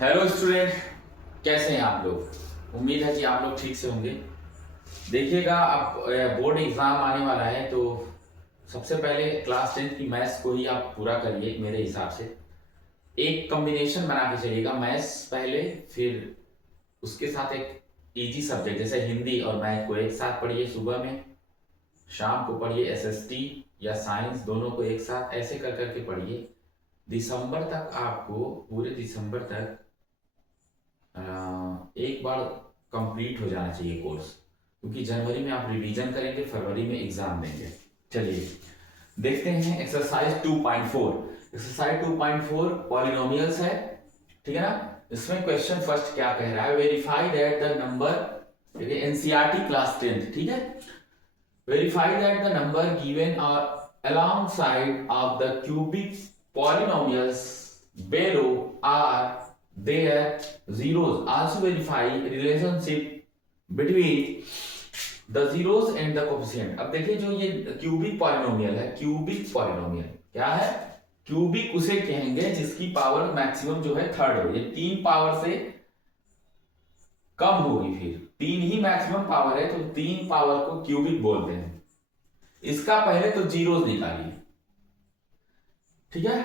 Hello student, कैसे हैं आप लोग। उम्मीद है कि आप लोग ठीक से होंगे। देखिएगा, अब बोर्ड एग्जाम आने वाला है तो सबसे पहले क्लास 10 की मैथ्स को ही आप पूरा करिए। मेरे हिसाब से एक कॉम्बिनेशन बना के चलिएगा, मैथ्स पहले, फिर उसके साथ एक इजी सब्जेक्ट जैसे हिंदी और मैथ को एक साथ पढ़िए सुबह में, शाम को पढ़िए एसएसटी या साइंस, दोनों को एक साथ ऐसे कर करके पढ़िए। दिसंबर तक आपको, पूरे दिसंबर तक एक बार कंप्लीट हो जाना चाहिए कोर्स, क्योंकि जनवरी में आप रिवीजन करेंगे, फरवरी में एग्जाम देंगे। चलिए देखते हैं एक्सरसाइज 2.4। एक्सरसाइज 2.4 पॉलिनोमियल्स है, ठीक है ना। इसमें क्वेश्चन फर्स्ट क्या कह रहा है, वेरीफाई दैट द नंबर, देखिए एनसीईआरटी क्लास 10, ठीक है। Verify that the number given alongside of the cubic polynomials below are their zeros. Also verify relationship between the zeros and the coefficient. अब देखिए जो ये क्यूबिक पॉलिनोमियल है, cubic polynomial क्या है, क्यूबिक उसे कहेंगे जिसकी पावर मैक्सिमम जो है थर्ड हो, ये 3 पावर से कम होगी, फिर 3 ही मैक्सिमम पावर है तो 3 पावर को क्यूबिक बोलते हैं। इसका पहले तो जीरोस निकालिए, ठीक है।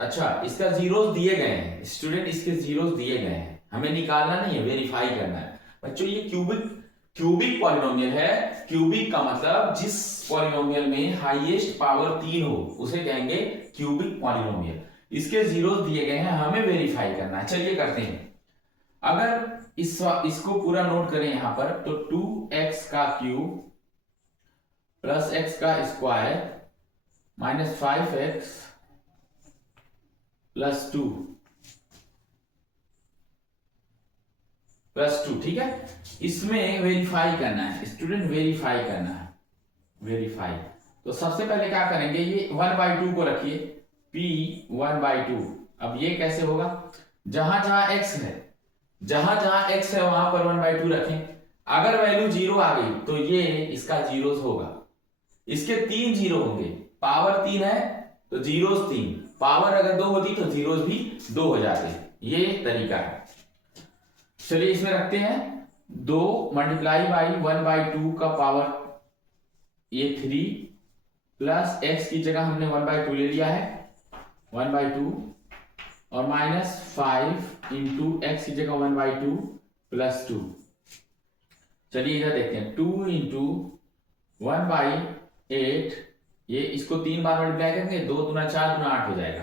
अच्छा, इसका जीरोस दिए गए हैं स्टूडेंट, इसके जीरोस दिए गए हैं, हमें निकालना नहीं है, वेरीफाई करना है बच्चों। ये क्यूबिक पॉलिनोमियल है। क्यूबिक का मतलब जिस पॉलिनोमियल में हाईएस्ट पावर 3 हो उसे कहेंगे क्यूबिक पॉलिनोमियल। इसके जीरोस दिए गए हैं, हमें वेरीफाई करना है। चलिए करते हैं। अगर इसको पूरा नोट करें यहां पर, तो 2x का क्यूब प्लस x का square minus 5x plus 2 plus 2, ठीक है। इसमें वेरीफाई करना है स्टूडेंट, वेरीफाई करना है, वेरीफाई। तो सबसे पहले क्या करेंगे, ये 1/2 को रखिए, p 1/2। अब ये कैसे होगा, जहां जहां x है, जहां जहां x है वहां पर 1/2 रखें। अगर वैल्यू 0 आ गई तो ये इसका जीरोस होगा। इसके 3 जीरो होंगे, पावर 3 है तो जीरोस 3, पावर अगर 2 होती तो जीरोस भी 2 हो जाते। ये तरीका है। चलिए इसमें रखते हैं 2 मल्टीप्लाई बाई 1/2 का पावर ये 3 प्लस x की जगह हमने 1/2 ले लिया है, 1/2 और माइनस 5 इंटू एक्स की जगह 1/2 प्लस 2। चलिए इधर देखते हैं, 2 इंटू 1/8, ये इसको 3 बार मल्टीप्लाई करेंगे, 2 दूना 4 दूना 8 हो जाएगा,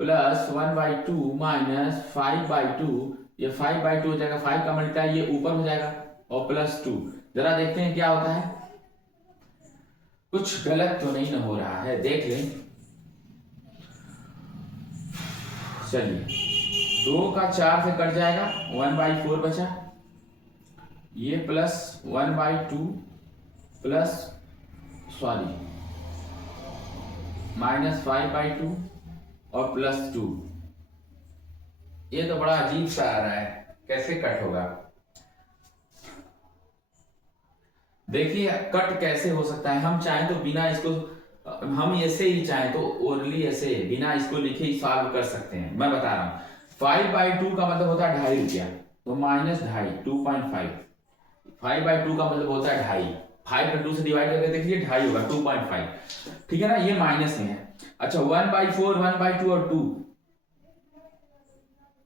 प्लस 1/2 माइनस 5/2, ये 5/2 हो जाएगा, 5 का मल्टीप्लाई ये ऊपर हो जाएगा, और प्लस 2। जरा देखते हैं क्या होता है, कुछ गलत तो नहीं ना हो रहा है, देख लें। चलिए 2 का 4 से कट जाएगा, 1/4 बचा, ये प्लस 1/2 प्लस सॉरी माइनस 5/2 और प्लस 2। ये तो बड़ा अजीब सा आ रहा है, कैसे कट होगा। देखिए कट कैसे हो सकता है, हम चाहें तो बिना इसको, हम ऐसे ही चाहें तो ओरली ऐसे बिना इसको लिखे ही सॉल्व कर सकते हैं। मैं बता रहा हूं, 5/2 का मतलब होता है 2.5 रुपया, तो माइनस 2.5 2.5, 5/2 का मतलब होता है 2.5, 5 को 2 से डिवाइड करके देखिए 2.5 होगा, 2.5, ठीक है ना। ये माइनस में है। अच्छा 1/4 1/2 और 2,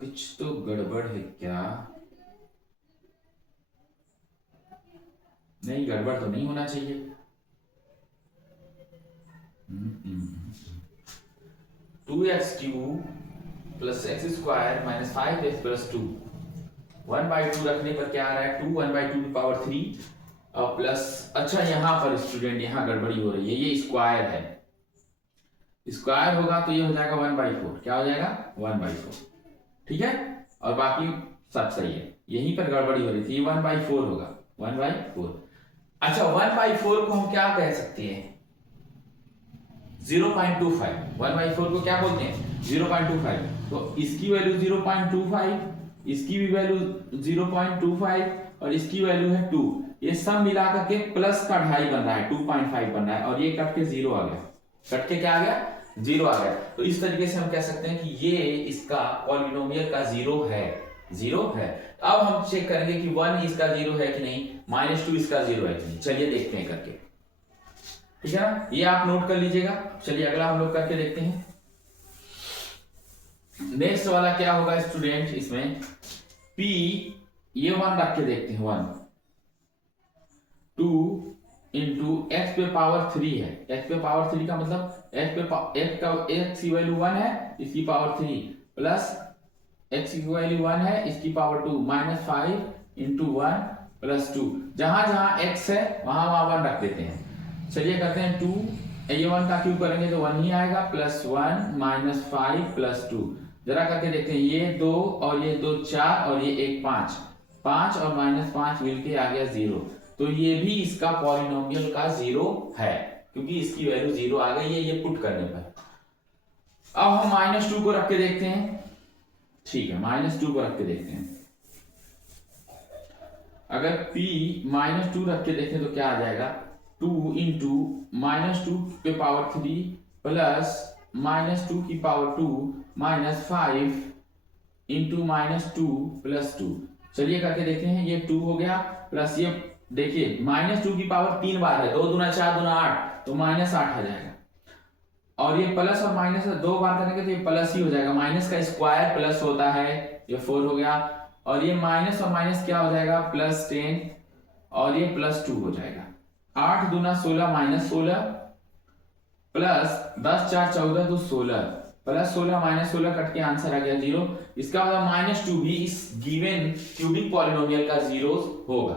कुछ तो गड़बड़ है क्या, नहीं गड़बड़ तो नहीं होना चाहिए। 2x cube plus x square minus 5x plus 2, 1/2 रखने पर क्या आ रहा है, 2 1/2 की पावर 3 और प्लस, अच्छा यहाँ पर स्टूडेंट यहाँ गड़बड़ी हो रही है, ये स्क्वायर है, स्क्वायर होगा तो ये हो जाएगा 1/4, क्या हो जाएगा 1/4, ठीक है। और बाकी सब सही है, यहीं पर गड़बड़ी हो रही थी, 1/4 होगा 1/4। अच्छा 1/4 को हम क्या कह सकते हैं, 0.25, 1/4 को क्या बोलते हैं 0.25, तो इसकी वैल्यू 0.25, इसकी भी वैल्यू 0.25 और इसकी वैल्यू है 2, ये सब मिलाकर के प्लस का 2.5 बन रहा है, 2.5 बन रहा है, और ये कट के 0 आ गया, कट के क्या आ गया जीरो आ गया। तो इस तरीके से हम कह सकते हैं कि ये इसका पॉलिनोमियल का जीरो है, जीरो है। अब हम चेक करेंगे कि 1 इसका जीरो है कि नहीं, -2 इसका जीरो है कि नहीं। चलिए देखते हैं करके, ठीक है ना, ये आप नोट कर लीजिएगा। चलिए अगला हम लोग करके देखते हैं। नेक्स्ट वाला क्या होगा स्टूडेंट, इसमें p ये 1 रख के देखते हैं, 1 2 इंटू एक्स पे पावर 3 है। एक्स पे पावर 3 का मतलब एक्स की वैल्यू 1 है, इसकी पावर 3 प्लस एक्स की वैल्यू 1 है, इसकी पावर 2 -5 इंटू 1 प्लस 2। जहां जहां x है वहां वहां 1 रख देते हैं। चलिए करते हैं 2, ये 1 का क्यूब करेंगे तो 1 ही आएगा, +1 -5 प्लस 2। जरा करके देखते हैं, ये 2 और ये 2 4 और ये 1 5, 5 और -5 मिलके आ गया 0। तो ये भी इसका पॉलिनोमियल का जीरो है, क्योंकि इसकी वैल्यू 0 आ गई है ये पुट करने पर। अब हम -2 को रख के देखते हैं, ठीक है, -2 को रख के देखते हैं। अगर p -2 रख के देखें तो क्या आ जाएगा, 2 इंटू -2 पे पावर 3 प्लस -2 की पावर 2 -5 इंटू -2 प्लस 2। चलिए करके देखते हैं, ये 2 हो गया प्लस ये देखिए -2 की पावर 3 बार है, 2 दूना 4 दूना 8, तो -8 आ जाएगा। और ये प्लस और माइनस 2 बार करेंगे तो ये प्लस ही हो जाएगा, माइनस का स्क्वायर प्लस होता है, ये 4 हो गया। और ये माइनस और माइनस क्या हो जाएगा, +10 और ये +2 हो जाएगा। 8 दूना 16 -16 प्लस 10 4 14 तो 16 प्लस 16 -16 कट के आंसर आ गया 0। इसका मतलब -2 भी इस गिवन क्यूबिक पॉलिनोमियल का जीरोस होगा।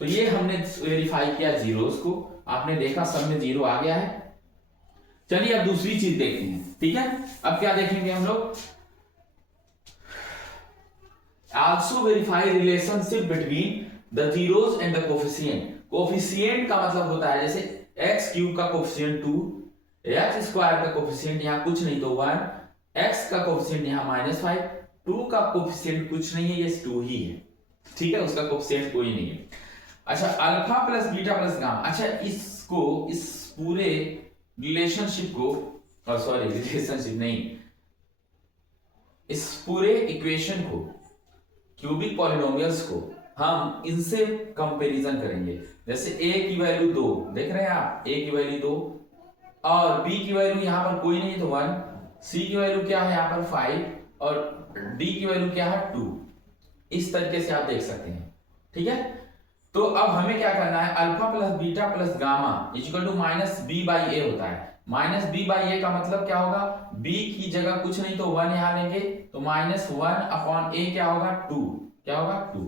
तो ये हमने वेरीफाई किया जीरोस को, आपने देखा सब में 0 आ गया है। चलिए अब दूसरी चीज देखते हैं, ठीक है। अब क्या देखेंगे हम लोग, also verify relationship between the zeros and the coefficient. Coefficient का मतलब होता है जैसे x³ का कोफिशिएंट 2, x² का कोफिशिएंट यहाँ कुछ नहीं तो 1, x का कोफिशिएंट यहाँ -5, 2 का कोफिशिएंट कुछ नहीं है, ये 2 ही है, ठीक है, उसका कोफिशिएंट कोई नहीं है। अच्छा, alpha plus beta plus gamma, अच्छा इसको, इस पूरे रिलेशनशिप को, और सॉरी रिलेशनशिप नहीं, इस पूरे इक्वेशन को, क्यूबिक पॉलिनोमियल्स को हम इनसे कंपैरिजन करेंगे। जैसे a की वैल्यू 2 देख रहे हैं आप, a की वैल्यू 2 और b की वैल्यू यहां पर कोई नहीं तो 1, c की वैल्यू क्या है यहाँ पर 5 और d की वैल्यू क्या है 2। इस तरीके से आप देख सकते हैं, ठीक है। तो अब हमें क्या करना है, alpha plus beta plus gamma equal to -b/a होता है। -b/a का मतलब क्या होगा, b की जगह कुछ नहीं तो 1 यहां लेंगे, तो -1/a क्या होगा 2, क्या होगा 2,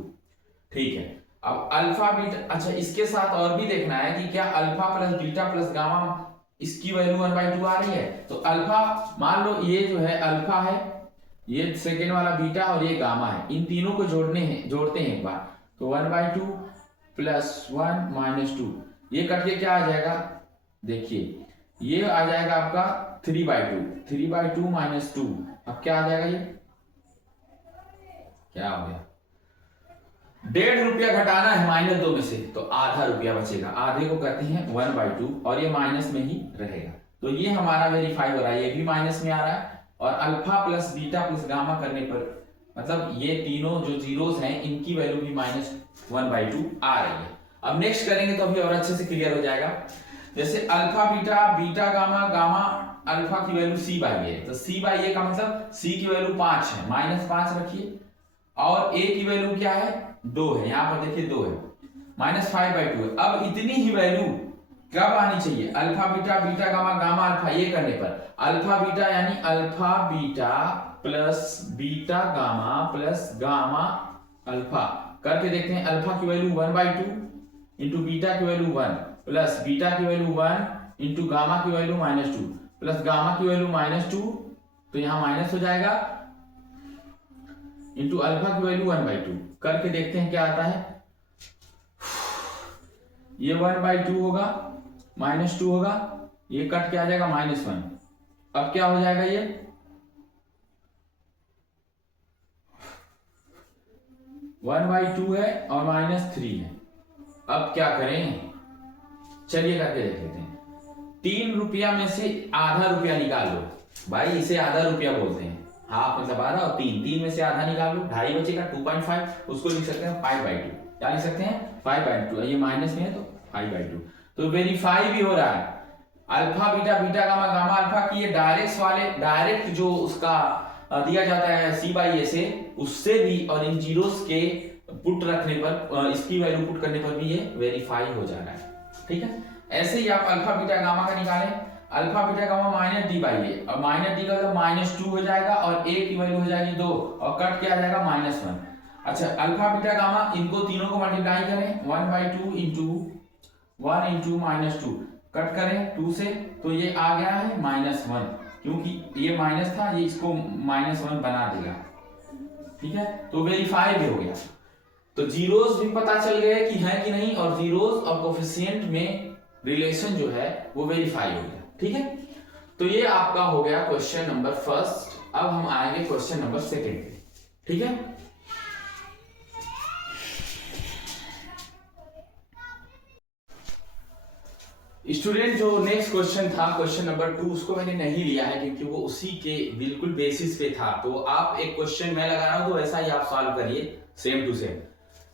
ठीक है। अब अल्फा बीटा, अच्छा इसके साथ और भी देखना है कि क्या alpha plus beta plus gamma इसकी वैल्यू 1/2 आ रही है। तो अल्फा मान लो ये जो है अल्फा है, ये सेकेंड वाला बीटा और ये गामा है, इन तीनों को जोड़ते हैं एक बार, तो 1/2 +1 -2, ये कट के क्या आ जाएगा, देखिए ये आ जाएगा आपका 3/2, 3/2 -2, अब क्या आ जाएगा, ये क्या हो गया, 1.5 रुपया घटाना है -2 में से, तो आधा रुपया बचेगा, आधे को कहते हैं 1/2 और ये माइनस में ही रहेगा। तो ये हमारा वेरीफाई हो रहा है, ये भी माइनस में आ रहा है, और alpha plus beta plus gamma करने पर मतलब ये तीनों जो जीरोस हैं इनकी वैल्यू भी -1/2 आ रही है। अब नेक्स्ट करेंगे तो अभी और अच्छे से क्लियर हो जाएगा। जैसे alpha beta, beta gamma, gamma alpha की वैल्यू c/a है, तो c/a का मतलब c की वैल्यू 5 है, -5 रखिए, और a की वैल्यू क्या है 2 है, यहां पर देखिए 2 है, -5/2 है। अब इतनी ही वैल्यू कब आनी चाहिए, alpha beta, beta gamma, gamma alpha, ये करने पर अल्फा बीटा यानी alpha beta plus beta gamma plus gamma alpha करके देखते हैं। अल्फा की वैल्यू 1/2 इंटू बीटा की वैल्यू 1 प्लस बीटा की वैल्यू 1 इंटू गामा की वैल्यू -2 प्लस गामा की वैल्यू -2, तो यहां माइनस हो जाएगा, इंटू अल्फा की वैल्यू 1/2 करके देखते हैं क्या आता है, ये 1/2 होगा, -2 होगा, ये कट के आ जाएगा -1। अब क्या हो जाएगा, ये 1/2 है और -3 है। अब क्या करें, चलिए करके देख लेते हैं। ₹3 में से आधा रुपया निकाल लो। भाई इसे आधा रुपया बोलते हैं, हाफ मतलब आधा, और 3 में से आधा निकाल लो, 2.5 बचेगा, 2.5, उसको लिख सकते हैं 5/2। क्या लिख सकते हैं? 5/2। ये माइनस में है तो 5/2। तो वेरीफाई भी हो रहा है। Alpha beta, beta gamma, gamma alpha की ये डायरेक्ट जो उसका दिया जाता है C/A से, उससे भी और इन जीरोस के पुट रखने पर, इसकी वैल्यू पुट करने पर भी ये वेरीफाई हो जा रहा है। ठीक है, ऐसे ही आप अल्फा बीटा गामा का निकालें, अल्फा बीटा गामा -d/a, और -d का मतलब -2 हो जाएगा, और a की वैल्यू हो जाएगी 2, और कट क्या आ जाएगा -1। अच्छा, अल्फा बीटा गामा इनको तीनों को मल्टीप्लाई करें, 1/2 इंटू 1 इंटू -2, कट करें 2 से, तो ये आ गया है -1, क्योंकि ये माइनस था, ये इसको -1 बना देगा। ठीक है, तो वेरीफाई भी हो गया। तो जीरोस भी पता चल गए कि है कि नहीं, और जीरोस और कोफिशिएंट में रिलेशन जो है वो वेरीफाई हो गया। ठीक है, तो ये आपका हो गया क्वेश्चन नंबर फर्स्ट। अब हम आएंगे क्वेश्चन नंबर सेकंड पे। ठीक है, स्टूडेंट जो नेक्स्ट क्वेश्चन था, क्वेश्चन नंबर 2, उसको मैंने नहीं लिया है क्योंकि वो उसी के बिल्कुल बेसिस पे था। तो आप एक क्वेश्चन मैं लगा रहा हूं, तो ऐसा ही आप सॉल्व करिए, सेम टू सेम।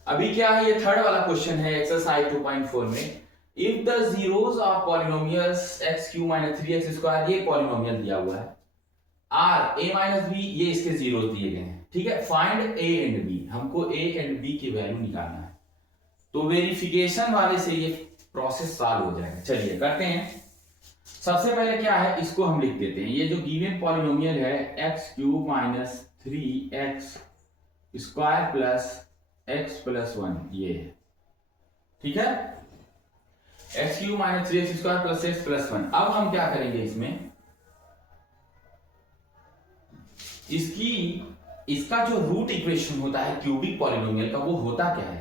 अभी क्या है, ये थर्ड वाला क्वेश्चन है एक्सरसाइज 2.4 में। If the zeros of polynomials x³ - 3x², ये पॉलिनोमियल दिया हुआ है, r a - b, ये इसके जीरोस दिए गए हैं। ठीक है, फाइंड a एंड b, हमको a एंड b की वैल्यू निकालना है। तो वेरिफिकेशन वाले से ये प्रोसेस सॉल्व हो जाएगा। चलिए करते हैं। सबसे पहले क्या है, इसको हम लिख देते हैं। ये जो गिवन पॉलिनोमियल है x³ - 3x² + x + 1, ये है। ठीक है, x³ - 3x² + x + 1। अब हम क्या करेंगे, इसका जो रूट इक्वेशन होता है क्यूबिक पॉलिनोमियल का, वो होता क्या है,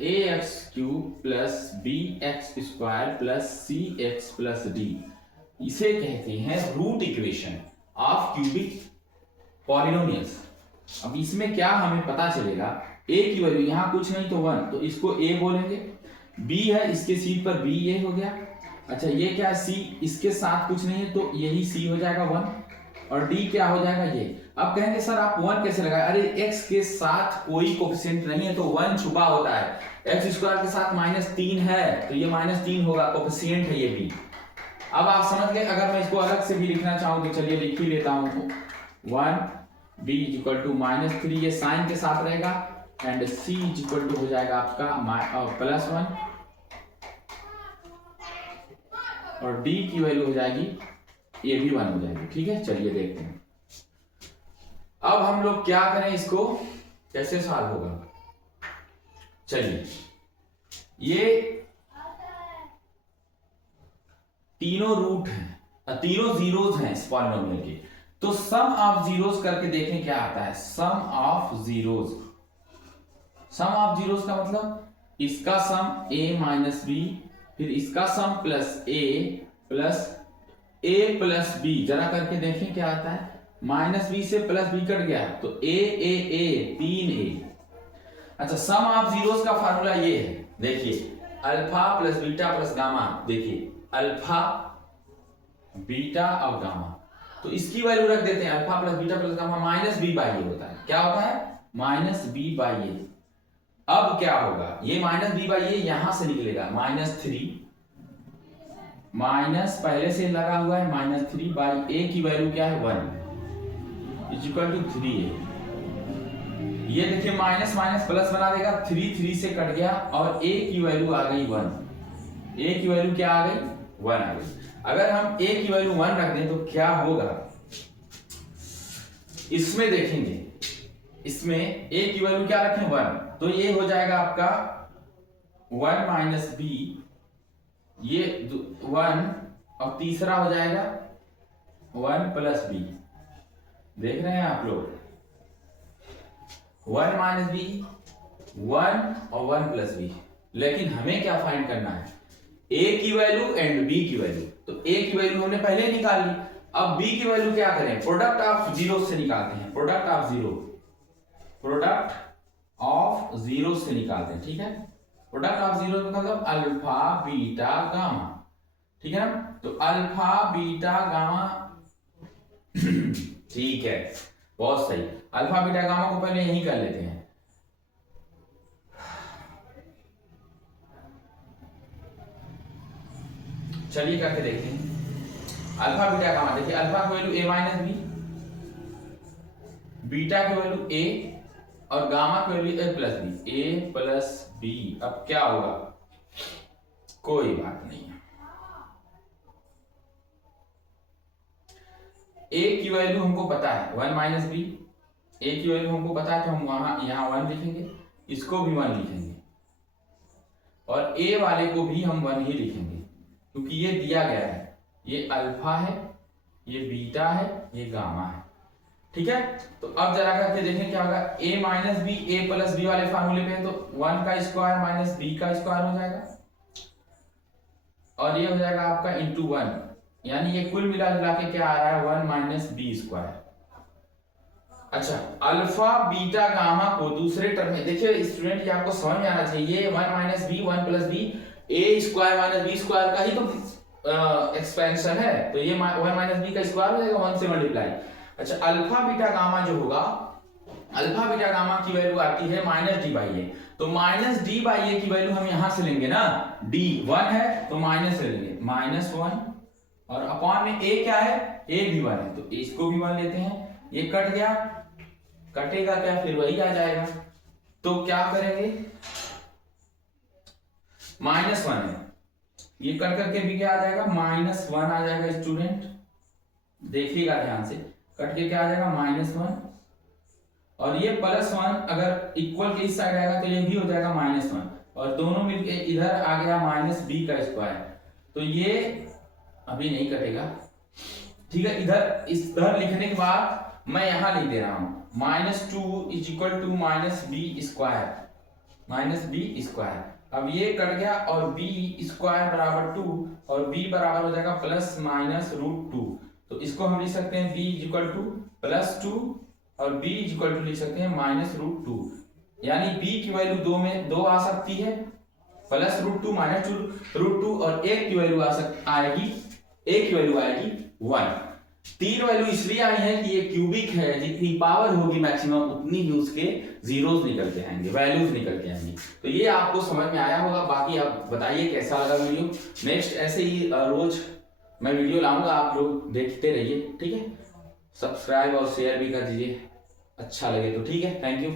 ax³ + bx² + cx + d। इसे कहते हैं root equation of cubic polynomials. अब इसमें क्या हमें पता चलेगा, a की वैल्यू यहां कुछ नहीं तो 1, तो इसको a बोलेंगे। b है, इसके सीट पर b, ये हो गया। अच्छा, ये क्या है, c, इसके साथ कुछ नहीं है तो यही c हो जाएगा 1, और d क्या हो जाएगा, ये। अब कहेंगे सर आप 1 कैसे लगाए, अरे x के साथ कोई कोफिशिएंट नहीं है तो 1 छुपा होता है, x² के साथ -3 है तो ये -3 होगा, कोफिशिएंट है ये भी। अब आप समझ गए। अगर मैं इसको अलग से भी लिखना चाहूं तो चलिए लिख ही लेता हूं, 1b = -3, ये साइन के साथ रहेगा, एंड c हो जाएगा आपका +1, और d की वैल्यू हो जाएगी, ये भी 1 हो जाएगी। ठीक है, चलिए देखते हैं अब हम लोग क्या करें, इसको कैसे सॉल्व होगा। चलिए, ये तीनों रूट हैं, तीनों जीरोस हैं इस पॉलिनोमियल के, तो सम ऑफ जीरोस करके देखें क्या आता है। सम ऑफ जीरोस का मतलब इसका सम a - b, फिर इसका सम a + b, जरा करके देखें क्या आता है। -b से +b कट गया तो a 3a। अच्छा, सम ऑफ जीरोस का फार्मूला ये है, देखिए, अल्फा + बीटा + गामा। देखिए, अल्फा, बीटा और गामा, तो इसकी वैल्यू रख देते हैं, अल्फा + बीटा + गामा -b/a होता है। क्या होता है, -b/a। अब क्या होगा, ये -b/a यहां से निकलेगा, -3, माइनस पहले से लगा हुआ है, -3/a की वैल्यू क्या है, 1 = 3a। ये देखिए माइनस माइनस प्लस बना देगा, 3 से कट गया, और a की वैल्यू आ गई 1। a की वैल्यू क्या आ गई, 1 आ गई। अगर हम a की वैल्यू 1 रख दें तो क्या होगा, इसमें देखेंगे, इसमें a की वैल्यू क्या रखें, 1, तो ये हो जाएगा आपका 1 - b, ये 1, और तीसरा हो जाएगा 1 + b। देख रहे हैं आप लोग, 1 - b, 1 और 1 + b। लेकिन हमें क्या फाइंड करना है, a की वैल्यू एंड b की वैल्यू। तो a की वैल्यू हमने पहले ही निकाल ली, अब b की वैल्यू क्या करें, प्रोडक्ट ऑफ जीरो से निकालते हैं, प्रोडक्ट ऑफ जीरो से निकालते हैं। ठीक है, प्रोडक्ट ऑफ जीरो मतलब अल्फा बीटा गामा। ठीक है ना। तो अल्फा बीटा गामा ठीक है, बहुत सही। अल्फा बीटा गामा को पहले यही कर लेते हैं। चलिए करके देखते हैं। अल्फा बीटा गामा, देखिए अल्फा की value a minus B, beta की वैल्यू a और गामा की value a plus B, a plus B. अब क्या होगा, कोई बात नहीं है। a की वैल्यू हमको पता है 1 माइनस बी, a की वैल्यू हमको पता है तो हम वहां यहां 1 लिखेंगे, इसको भी 1 लिखेंगे और a वाले को भी हम 1 ही लिखेंगे क्योंकि ये दिया गया है। ये अल्फा है, ये बीटा है, ये गामा है। ठीक है, तो अब जरा करके देखें क्या होगा। a minus B A plus B वाले फार्मूले पे है तो 1 का स्क्वायर माइनस बी का स्क्वायर हो जाएगा और ये हो जाएगा आपका इंटू 1, यानी ये कुल मिला जुला के क्या आ रहा है 1 माइनस बी स्क्वायर। अच्छा, अल्फा बीटा गामा को दूसरे टर्म में देखिए स्टूडेंट, ये आपको समझ में आना चाहिए। 1 माइनस बी 1 प्लस बी ए स्क्वायर माइनस बी स्क्वायर का ही तो एक्सपेंशन है, तो ये 1 माइनस बी का स्क्वायर हो जाएगा 1 से मल्टीप्लाई। अच्छा, अल्फा बीटा गामा जो होगा, अल्फा बीटा गामा की वैल्यू आती है माइनस डी बाई ए, तो माइनस डी बाई ए की वैल्यू हम यहां से लेंगे ना, डी 1 है तो माइनस से लेंगे -1 और अपॉन में a क्या है, a भी 1 है तो इसको भी 1 लेते हैं। ये कट गया, कटेगा क्या, फिर वही आ जाएगा। तो क्या करेंगे, -1 है, ये कट करके भी क्या आ जाएगा -1 आ जाएगा। स्टूडेंट देखिएगा ध्यान से, कट के क्या आ जाएगा -1 और ये +1 अगर इक्वल के इस साइड आएगा तो ये भी हो जाएगा -1 और दोनों मिलके इधर आ गया -b का स्क्वायर, तो ये अभी नहीं कटेगा। ठीक है, इधर इधर लिखने के बाद मैं यहां लिख दे रहा हूं -2 is equal to -b square, -b square. अब ये कट गया और b स्क्वायर बराबर 2 और b बराबर हो जाएगा ±√2, तो इसको हम लिख सकते हैं b इज इक्वल टू +2 और b इज इक्वल टू लिख सकते हैं -√2, यानी b की वैल्यू 2 में 2 आ सकती है, +√2 -√2 और एक की वैल्यू आएगी, एक की वैल्यू आएगी 1। 3 वैल्यू इसलिए आई है कि ये क्यूबिक है, जितनी पावर होगी मैक्सिमम उतनी ही उसके जीरोस निकल के आएंगे, वैल्यूज निकल के आएंगी। तो ये आपको समझ में आया होगा। बाकी आप बताइए कैसा लगा वीडियो। नेक्स्ट ऐसे ही रोज मैं वीडियो लाऊंगा, आप लोग देखते रहिए। ठीक है, सब्सक्राइब और शेयर भी कर दीजिए, अच्छा लगे तो। ठीक है, थैंक यू।